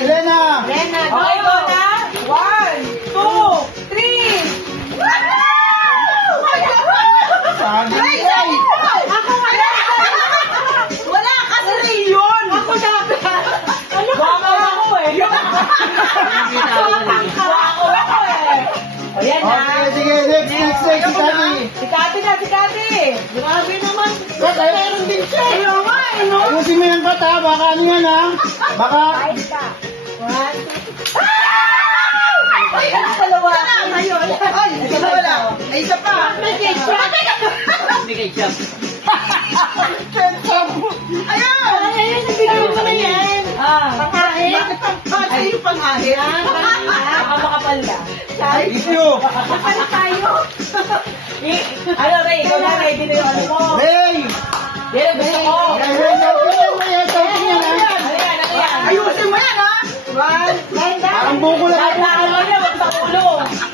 Elena. Elena, go! Okay, go na. 1, 2, 3. Saging. Ay! Ako wala! Wala kasi rin yun. Ako dapat! Ano ka Baka ba? ako eh. Baka ako eh. O yan na. Okay, sige. Next. Si Tati. Si Kati na, si Kati. Grabe naman! Kat, ay- Meron din siya! Ayaw nga eh, no? Ayusin mo yan, Kat, ha? Baka ano yan, ha? Baka... One, Ay, ang dalawa. ayun. Ay, isa wala. Ay, isa pa. May ketchup! Ayun. Ayun, sabihin ko na yan! Panghain! Bakit ang yung pangahit? Baka makapal na. Issue. Kapal tayo! Ano, Ray? Ikaw na, ready na yung ano mo. Hey! Yan ang gusto ko. Sautin yan, ha? Ano yan, ano yan? Ayusin mo yan, ha? One. Parang buko lang Kahit ako. na ano yan, wag sa ulo.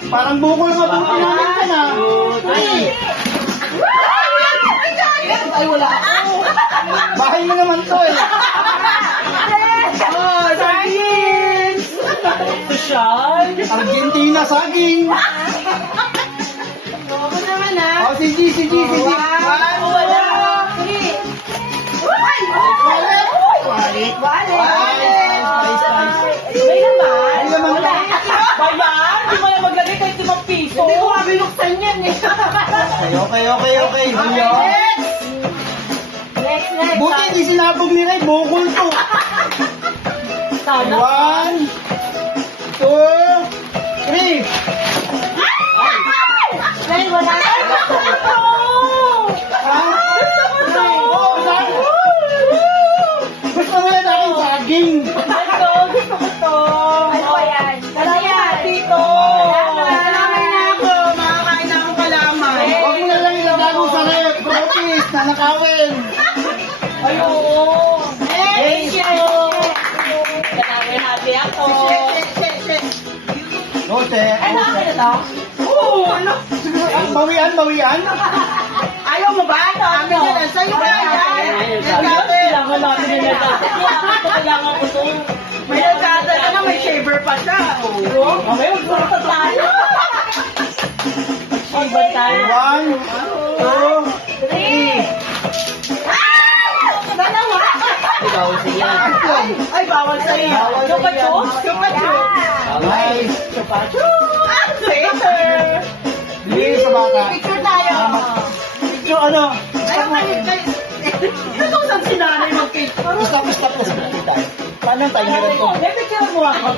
Parang buko lang ako namin yan, ha? Ay, wala ako. Bahay mo naman to, eh. Oh, sardines! Social? Argentina, saging. Ako naman, ha? Oh, si G. One, wala. Three! Walit. May naman. May naman. Wala. Bayan? Di mo na maglagay kahit 5 piso. Hindi ko nga binuksan yan, eh. Okay. Next. Buti hindi sinabog ni Ray. Bukol to. Sana. 1, 2, 3. Ray, wala ka. Gusto mo yan aking saging. Ito, gusto ko to. Ano ba yan? Ano yan? Dito. Kalaman na ako. Makakain na akong kalaman. Huwag mo na lang ilagay mo sa rep. Protis, nanakawin. Ayun. Thank you. Kailangan natin ako. Rote. Ano akin na to? Oo, ano? Bawian. Ayaw mo ba? Amin yan. Sa'yo ba yan? Kailangan natin yung nagkata. Kailangan ko to. May nagkata na may shaver pa siya. Oo. Mamaya magsurta tayo. Shaver tayo. 1, 2, 3. Ay, bawal sa'yo. Chupa-chup? Chupa-chup. Ay, Chupa-chup. Later. bigay sa bata. Picture tayo. So, ano? Ayaw kayo. Ito saan si nanay mag-picture? Tapos. Paano tayo meron to? May picture mo ako.